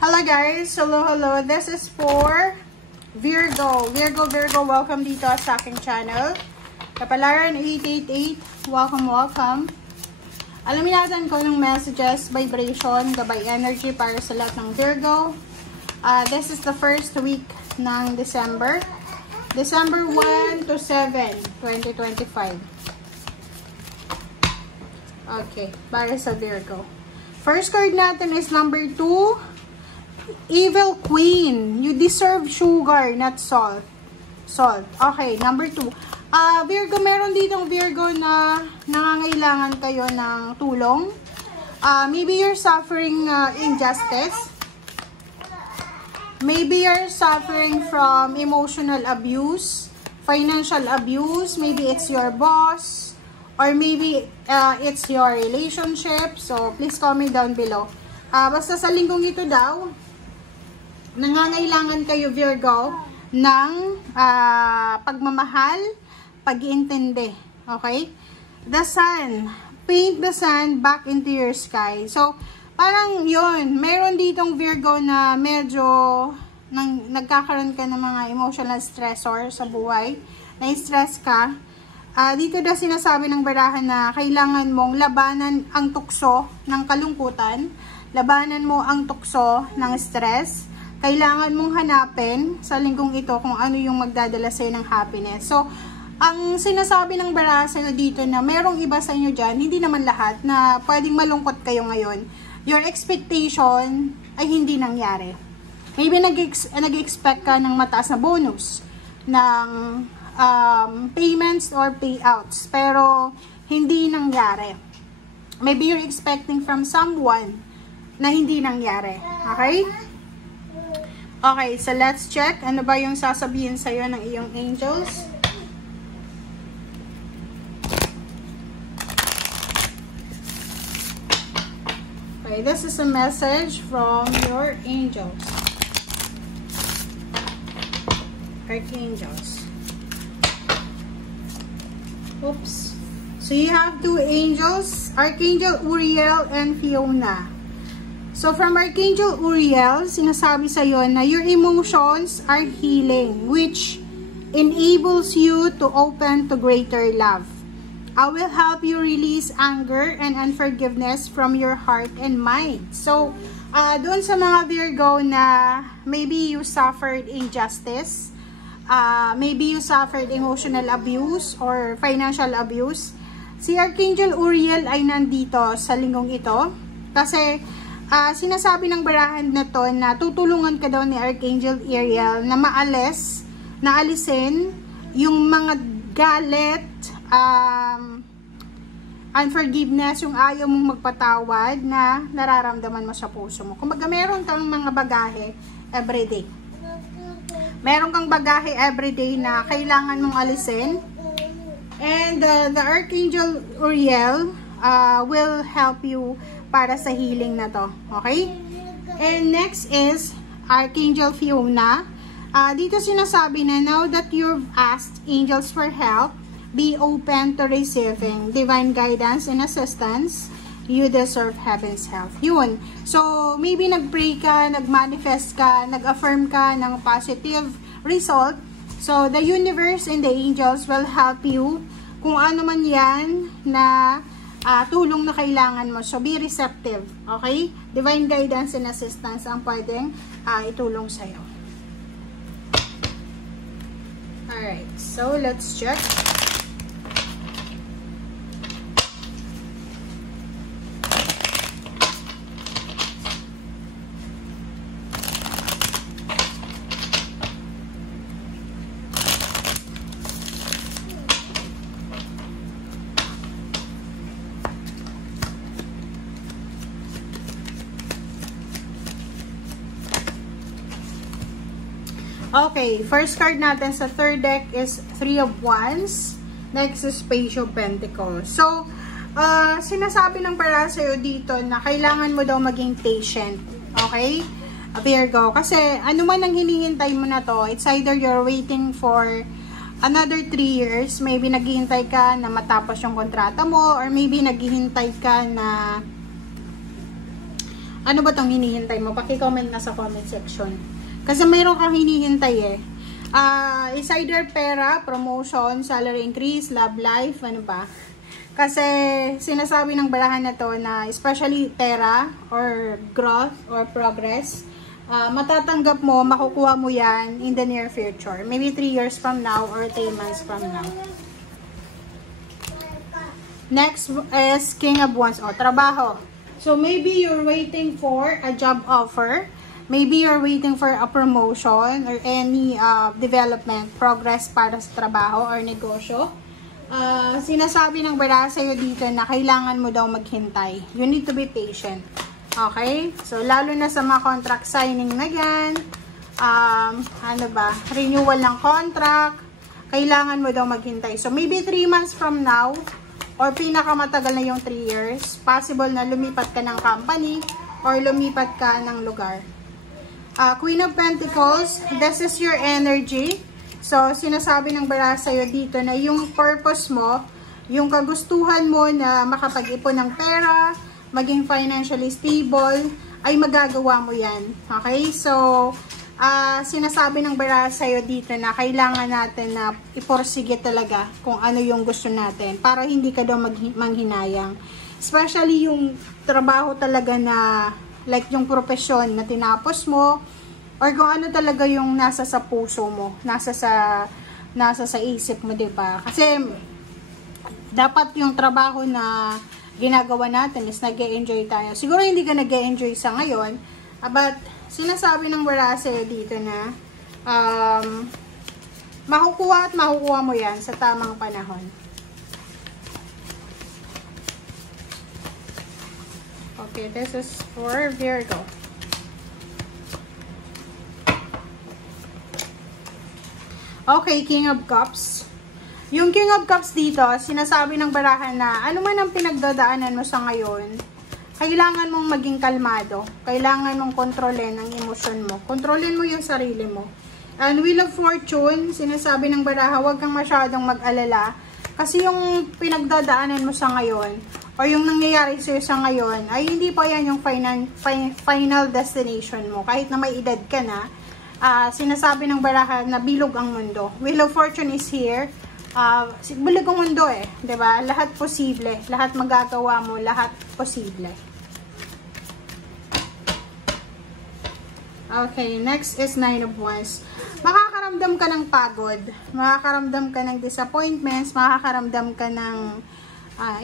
Hello guys! Hello! This is for Virgo. Virgo, welcome dito sa aking channel. Kapalaran 888, welcome. Alamin natin ko ng messages, vibration, gabay energy para sa lahat ng Virgo. This is the first week ng December. December 1 to 7, 2025. Okay, para sa Virgo. First card natin is number 2. Evil Queen. You deserve sugar, not salt. Okay, number 2. Virgo, meron ditong Virgo na nangangailangan kayo ng tulong. Maybe you're suffering injustice. Maybe you're suffering from emotional abuse, financial abuse. Maybe it's your boss. Or maybe it's your relationship. So, please comment down below. Basta sa linggong ito daw, nangangailangan kayo Virgo ng pagmamahal, pag-iintindi. Okay? The sun. Paint the sun back into your sky. So, parang yun. Meron ditong Virgo na medyo nagkakaroon ka ng mga emotional stressor sa buhay. Na-stress ka. Dito na sinasabi ng barahan na kailangan mong labanan ang tukso ng kalungkutan. Labanan mo ang tukso ng stress. Kailangan mong hanapin sa linggong ito kung ano yung magdadala sa'yo ng happiness. So, ang sinasabi ng baraha sa'yo dito na merong iba sa inyo dyan, hindi naman lahat, na pwedeng malungkot kayo ngayon. Your expectation ay hindi nangyari. Maybe nag-expect ka ng mataas na bonus, ng payments or payouts, pero hindi nangyari. Maybe you're expecting from someone na hindi nangyari. Okay? Okay, so let's check. Ano ba yung sasabihin sa'yo ng iyong angels? Okay, this is a message from your angels. Archangels. Oops. So you have two angels, Archangel Uriel and Fiona. So from Archangel Uriel, sinasabi sa'yo na your emotions are healing, which enables you to open to greater love. I will help you release anger and unforgiveness from your heart and mind. So, doon sa mga Virgo na maybe you suffered injustice, maybe you suffered emotional abuse or financial abuse, si Archangel Uriel ay nandito sa linggong ito kasi sinasabi ng barahan na to na tutulungan ka daw ni Archangel Uriel na naalisin yung mga galit, unforgiveness, yung ayaw mong magpatawad na nararamdaman mo sa puso mo. Kumbaga meron kang mga bagahe everyday. Meron kang bagahe everyday na kailangan mong alisin. And the Archangel Uriel will help you para sa healing na to. Okay? And next is Archangel Fiona. Dito sinasabi na now that you've asked angels for help, be open to receiving divine guidance and assistance. You deserve heaven's help. Yun. So, maybe nag-pray ka, nag-manifest ka, nag-affirm ka ng positive result. So, the universe and the angels will help you kung ano man yan na tulong na kailangan mo. So, be receptive. Okay? Divine guidance and assistance ang pwedeng itulong sa'yo. Alright. So, let's check. Okay, first card natin sa third deck is Three of Wands. Next is Page of Pentacles. So, sinasabi ng para sa'yo dito na kailangan mo daw maging patient. Okay? Virgo. Kasi ano man ang hinihintay mo na to, it's either you're waiting for another 3 years. Maybe naghihintay ka na matapos yung kontrata mo, or maybe naghihintay ka na Ano ba tong hinihintay mo? Paki-comment na sa comment section. Kasi mayroon kang hinihintay eh. Is either pera, promotion, salary increase, love life, ano ba? Kasi sinasabi ng barahan na to na especially pera or growth or progress, matatanggap mo, makukuha mo yan in the near future. Maybe 3 years from now or 3 months from now. Next is King of Wands. O, trabaho. So, maybe you're waiting for a job offer. Maybe you're waiting for a promotion or any development, progress para sa trabaho or negosyo. Sinasabi ng baraha sa'yo dito na kailangan mo daw maghintay. You need to be patient. Okay? So, lalo na sa mga contract signing na yan. Ano ba? Renewal ng contract. Kailangan mo daw maghintay. So, maybe 3 months from now, or pinakamatagal na yung 3 years, possible na lumipat ka ng company or lumipat ka ng lugar. Queen of Pentacles, this is your energy. So, sinasabi ng baraha sa'yo dito na yung purpose mo, yung kagustuhan mo na makapag-ipon ng pera, maging financially stable, ay magagawa mo yan. Okay? So, sinasabi ng baraha sa'yo dito na kailangan natin na iporsige talaga kung ano yung gusto natin para hindi ka daw manghinayang. Especially yung trabaho talaga na like yung profesyon na tinapos mo or kung ano talaga yung nasa sa puso mo, nasa sa isip mo, 'di ba? Kasi dapat yung trabaho na ginagawa natin is nag-e-enjoy tayo. Siguro hindi ka nag-e-enjoy sa ngayon, but sinasabi ng baraha sa'yo dito na makukuha at makukuha mo yan sa tamang panahon. Okay, this is for Virgo. Okay, King of Cups. Yung King of Cups dito, sinasabi ng baraha na ano man ang pinagdadaanan mo sa ngayon, kailangan mong maging kalmado. Kailangan mong kontrolin ang emosyon mo. Kontrolin mo yung sarili mo. And Wheel of Fortune, sinasabi ng baraha, huwag kang masyadong mag-alala. Kasi yung pinagdadaanan mo sa ngayon, o yung nangyayari sa'yo sa ngayon, ay hindi pa yan yung final destination mo. Kahit na may edad ka na, sinasabi ng baraha na bilog ang mundo. Wheel of Fortune is here. Bilog ang mundo eh. 'Di ba? Lahat posible. Lahat magagawa mo. Lahat posible. Okay, next is 9 of Wands. Makakaramdam ka ng pagod. Makakaramdam ka ng disappointments. Makakaramdam ka ng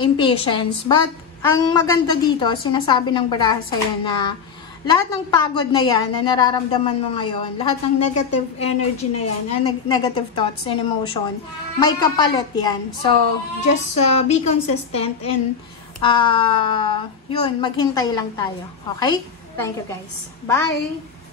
impatience. But, ang maganda dito, sinasabi ng baraha sa'yo na lahat ng pagod na yan na nararamdaman mo ngayon, lahat ng negative energy na yan, negative thoughts and emotion, may kapalit yan. So, just be consistent and yun, maghintay lang tayo. Okay? Thank you guys. Bye!